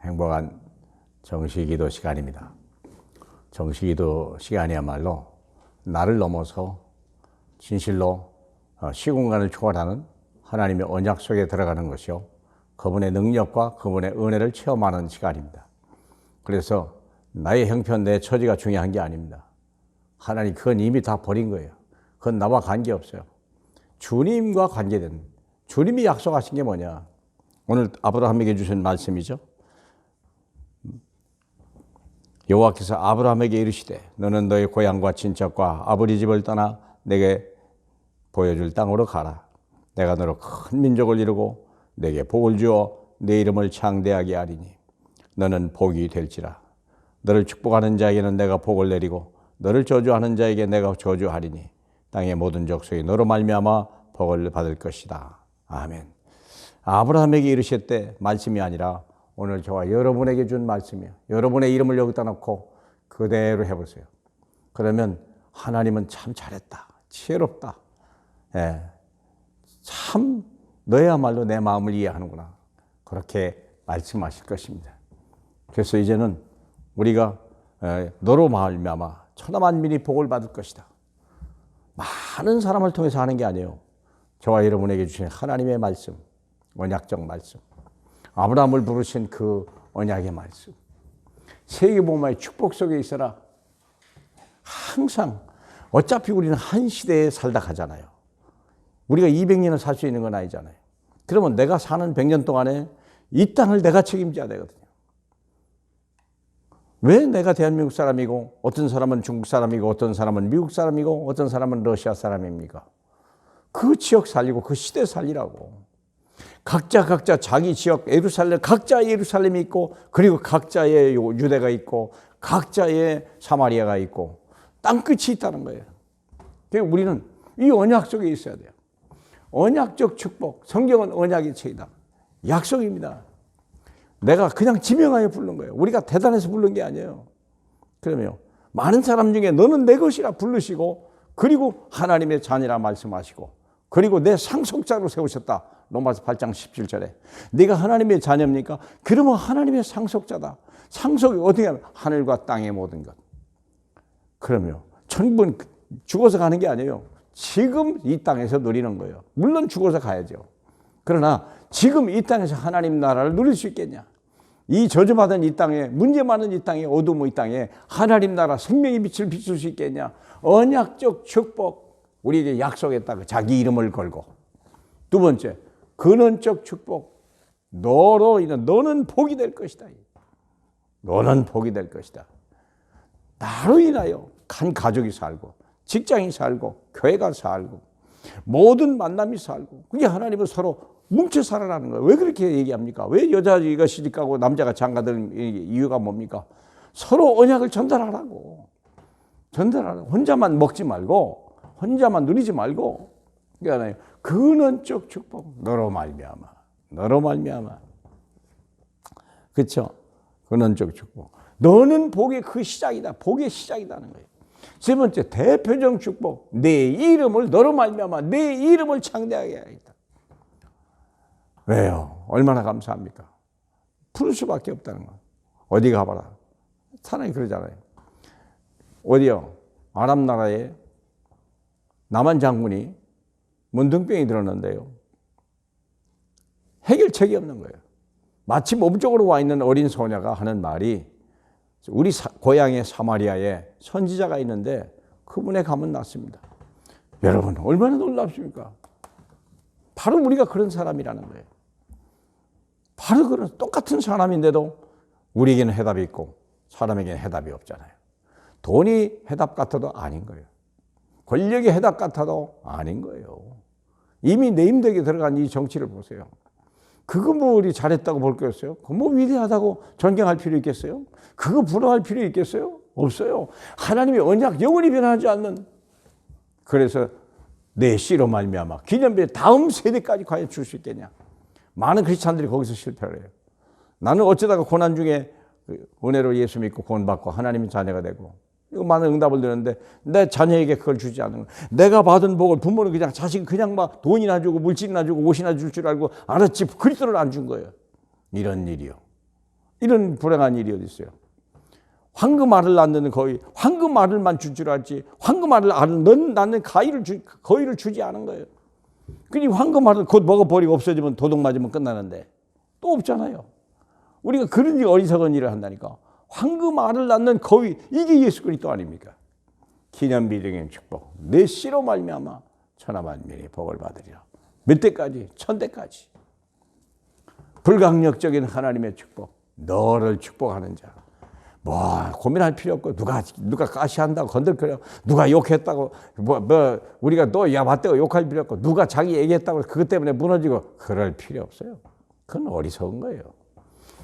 행복한 정시기도 시간입니다. 정시기도 시간이야말로 나를 넘어서 진실로 시공간을 초월하는 하나님의 언약 속에 들어가는 것이요, 그분의 능력과 그분의 은혜를 체험하는 시간입니다. 그래서 나의 형편, 내 처지가 중요한 게 아닙니다. 하나님 그건 이미 다 버린 거예요. 그건 나와 관계없어요. 주님과 관계된, 주님이 약속하신 게 뭐냐? 오늘 아브라함에게 주신 말씀이죠. 여호와께서 아브라함에게 이르시되 너는 너의 고향과 친척과 아버지 집을 떠나 내게 보여줄 땅으로 가라. 내가 너로 큰 민족을 이루고 내게 복을 주어 내 이름을 창대하게 하리니 너는 복이 될지라. 너를 축복하는 자에게는 내가 복을 내리고 너를 저주하는 자에게 내가 저주하리니 땅의 모든 족속이 너로 말미암아 복을 받을 것이다. 아멘. 아브라함에게 이르셨대 말씀이 아니라 오늘 저와 여러분에게 준 말씀이에요. 여러분의 이름을 여기다 놓고 그대로 해보세요. 그러면 하나님은 참 잘했다, 지혜롭다, 참 너야말로 내 마음을 이해하는구나, 그렇게 말씀하실 것입니다. 그래서 이제는 우리가 너로 말미암아 천하만민이 복을 받을 것이다. 많은 사람을 통해서 하는 게 아니에요. 저와 여러분에게 주신 하나님의 말씀, 언약적 말씀, 아브라함을 부르신 그 언약의 말씀, 세계복음화의 축복 속에 있어라. 항상 어차피 우리는 한 시대에 살다 가잖아요. 우리가 200년을 살 수 있는 건 아니잖아요. 그러면 내가 사는 100년 동안에 이 땅을 내가 책임져야 되거든요. 왜 내가 대한민국 사람이고 어떤 사람은 중국 사람이고 어떤 사람은 미국 사람이고 어떤 사람은 러시아 사람입니까? 그 지역 살리고 그 시대 살리라고. 각자 자기 지역 예루살렘, 각자 예루살렘이 있고, 그리고 각자의 유대가 있고 각자의 사마리아가 있고 땅끝이 있다는 거예요. 그러니까 우리는 이 언약 속에 있어야 돼요. 언약적 축복, 성경은 언약의 책이다, 약속입니다. 내가 그냥 지명하여 부른 거예요. 우리가 대단해서 부른 게 아니에요. 그러면 많은 사람 중에 너는 내 것이라 부르시고, 그리고 하나님의 자녀라 말씀하시고, 그리고 내 상속자로 세우셨다. 로마서 8장 17절에 네가 하나님의 자녀입니까? 그러면 하나님의 상속자다. 상속이 어떻게 하면 하늘과 땅의 모든 것. 그러면 천국은 죽어서 가는 게 아니에요. 지금 이 땅에서 누리는 거예요. 물론 죽어서 가야죠. 그러나 지금 이 땅에서 하나님 나라를 누릴 수 있겠냐? 이 저주받은 이 땅에, 문제 많은 이 땅에, 어두운 이 땅에 하나님 나라 생명의 빛을 비출 수 있겠냐? 언약적 축복, 우리에게 약속했다. 자기 이름을 걸고. 두 번째, 근원적 축복. 너로 인해 너는 복이 될 것이다. 너는 복이 될 것이다. 나로 인하여 한 가족이 살고, 직장이 살고, 교회가 살고, 모든 만남이 살고, 그게 하나님은 서로 뭉쳐 살아라는 거예요. 왜 그렇게 얘기합니까? 왜 여자가 시집가고 남자가 장가드는 이유가 뭡니까? 서로 언약을 전달하라고. 전달하라고. 혼자만 먹지 말고, 혼자만 누리지 말고. 그러니까 근원적 축복. 너로 말미암아. 너로 말미암아. 그렇죠? 근원적 축복. 너는 복의 그 시작이다. 복의 시작이라는 거예요. 세 번째, 대표적 축복. 내 이름을 너로 말미암아 내 이름을 창대하게 하겠다. 왜요? 얼마나 감사합니까? 부를 수밖에 없다는 거예요. 어디 가봐라. 사람이 그러잖아요. 어디요? 아랍 나라에 남한 장군이 문둥병이 들었는데요, 해결책이 없는 거예요. 마치 몸쪽으로 와 있는 어린 소녀가 하는 말이, 우리 고향의 사마리아에 선지자가 있는데 그분에 가면 낫습니다. 여러분 얼마나 놀랍습니까? 바로 우리가 그런 사람이라는 거예요. 바로 그런 똑같은 사람인데도 우리에게는 해답이 있고 사람에게는 해답이 없잖아요. 돈이 해답 같아도 아닌 거예요. 권력이 해답 같아도 아닌 거예요. 이미 내 힘들게 들어간 이 정치를 보세요. 그거 뭐 우리 잘했다고 볼 거였어요? 그거 뭐 위대하다고 존경할 필요 있겠어요? 그거 부러워할 필요 있겠어요? 없어요. 하나님의 언약 영원히 변하지 않는. 그래서 내 씨로 말미암아 기념비 다음 세대까지 과연 줄 수 있겠냐? 많은 크리스찬들이 거기서 실패를 해요. 나는 어쩌다가 고난 중에 은혜로 예수 믿고 구원받고 하나님의 자녀가 되고, 이거 많은 응답을 드렸는데 내 자녀에게 그걸 주지 않는 거야. 내가 받은 복을 부모는 그냥 자식 그냥 막 돈이나 주고 물질이나 주고 옷이나 줄 줄 알고 알았지 그리스도를 안 준 거예요. 이런 일이요. 이런 불행한 일이 어디 있어요? 황금알을 낳는 거위, 황금알을만 줄 줄 알지 황금알을 낳는 거위를 주지 않은 거예요. 그러니 황금알을 곧 먹어버리고 없어지면 도둑 맞으면 끝나는데 또 없잖아요. 우리가 그런 어리석은 일을 한다니까. 황금알을 낳는 거위, 이게 예수 그리스도 아닙니까? 기념비적인 축복, 내 씨로 말미암아 천하만민이 복을 받으리라. 몇 대까지? 1000대까지. 불강력적인 하나님의 축복, 너를 축복하는 자. 뭐 고민할 필요 없고 누가 가시한다고 건들거려, 누가 욕했다고 우리가 너 야 맞다고 욕할 필요 없고, 누가 자기 얘기했다고 그것 때문에 무너지고 그럴 필요 없어요. 그건 어리석은 거예요.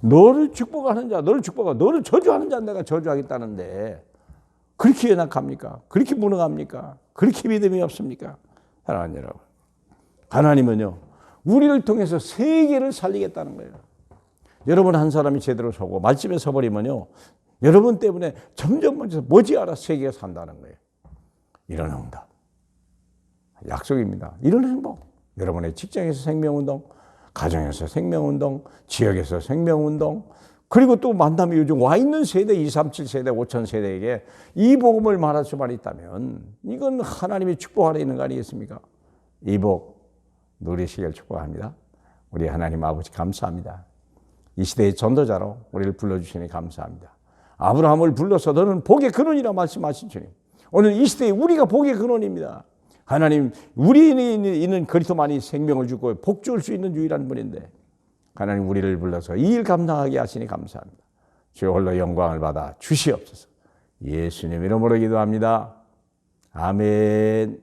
너를 축복하는 자, 너를 축복하고 너를 저주하는 자 내가 저주하겠다는데 그렇게 연약합니까? 그렇게 무능합니까? 그렇게 믿음이 없습니까? 사랑하는 여러분, 하나님은요 우리를 통해서 세계를 살리겠다는 거예요. 여러분 한 사람이 제대로 서고 말씀에 서버리면요 여러분 때문에 점점 머지않아 세계가 산다는 거예요. 이런 응답, 약속입니다. 이런 행복, 여러분의 직장에서 생명운동, 가정에서 생명운동, 지역에서 생명운동, 그리고 또 만남이 요즘 와 있는 세대 237세대 5000세대에게 이 복음을 말할 수만 있다면 이건 하나님이 축복하러 있는 거 아니겠습니까? 이 복 누리시길 축복합니다. 우리 하나님 아버지 감사합니다. 이 시대의 전도자로 우리를 불러주시니 감사합니다. 아브라함을 불러서 너는 복의 근원이라 말씀하신 주님, 오늘 이 시대에 우리가 복의 근원입니다. 하나님, 우리 있는 그리스도만이 생명을 주고 복 줄 수 있는 유일한 분인데 하나님 우리를 불러서 이 일 감당하게 하시니 감사합니다. 주여 홀로 영광을 받아 주시옵소서. 예수님 이름으로 기도합니다. 아멘.